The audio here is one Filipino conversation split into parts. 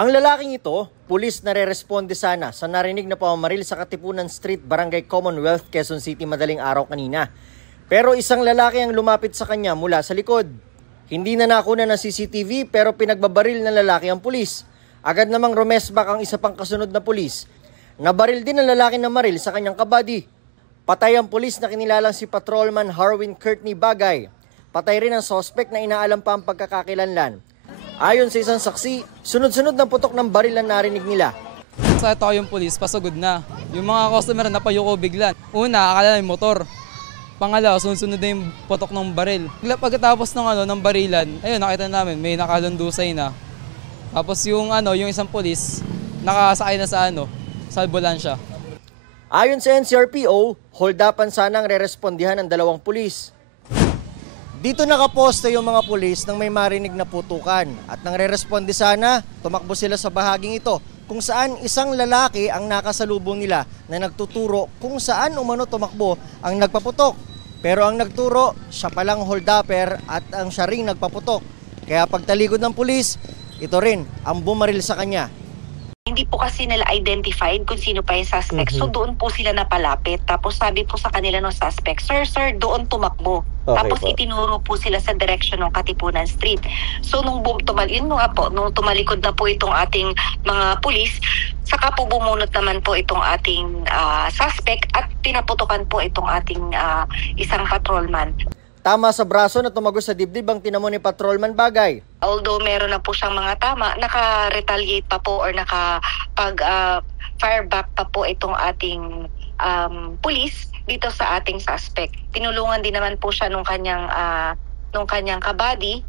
Ang lalaking ito, pulis na re-responde sana sa narinig na pamamaril sa Katipunan Street, Barangay Commonwealth, Quezon City madaling araw kanina. Pero isang lalaki ang lumapit sa kanya mula sa likod. Hindi na nakuna ng CCTV pero pinagbabaril ng lalaki ang pulis. Agad namang rumesbak ang isa pang kasunod na pulis. Nabaril din ang lalaki na maril sa kanyang kabady. Patay ang pulis na kinilalang si Patrolman Harwin Courtney Bagay. Patay rin ang sospek na inaalam pa ang pagkakakilanlan. Ayon sa isang saksi, sunod-sunod na putok ng baril ang narinig nila. Sa ito yung pulis, pasugod na. Yung mga customer napayuko bigla. Una, akala yung motor. Pangalawa, sunod-sunod na yung putok ng baril. Pagkatapos ng barilan, ayun, nakita namin, may nakalandusay na. Tapos yung isang pulis, nakasakay na sa ambulansya. Ayon sa NCRPO, hold-upan sanang re-respondihan ng dalawang pulis. Dito nakaposte yung mga pulis nang may marinig na putukan at nang re-responde sana, tumakbo sila sa bahaging ito kung saan isang lalaki ang nakasalubong nila na nagtuturo kung saan umano tumakbo ang nagpaputok. Pero ang nagturo, siya palang hold-upper at ang siya ring nagpaputok. Kaya pagtalikod ng pulis, ito rin ang bumaril sa kanya. Hindi po kasi nila identified kung sino pa yung suspect. So doon po sila napalapit. Tapos sabi po sa kanila ng suspect, Sir, doon tumakbo. Okay, tapos po. itinuro po sila sa direction ng Katipunan Street. So nung tumalikod na po itong ating mga pulis, saka po bumunot naman po itong ating suspect at pinaputukan po itong ating isang patrolman. Tama sa braso na tumagos sa dibdib ang tinamo ni Patrolman Bagay. Although meron na po siyang mga tama, naka-retaliate pa po or naka-fire back pa po itong ating police dito sa ating suspect. Tinulungan din naman po siya nung kanyang kabady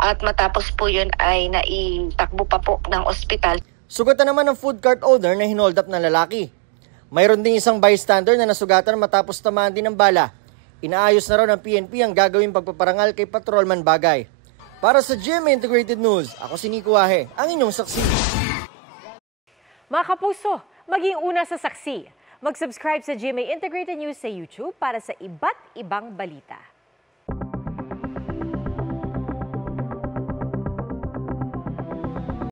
at matapos po yun ay naitakbo pa po ng ospital. Sugatan naman ng food cart owner na hinold up ng lalaki. Mayroon ding isang bystander na nasugatan matapos tamaan din ng bala. Inaayos na raw ng PNP ang gagawing pagpaparangal kay Patrolman Bagay. Para sa GMA Integrated News, ako si Nico Wahe, ang inyong saksi. Mga kapuso, maging una sa saksi. Mag-subscribe sa GMA Integrated News sa YouTube para sa iba't ibang balita.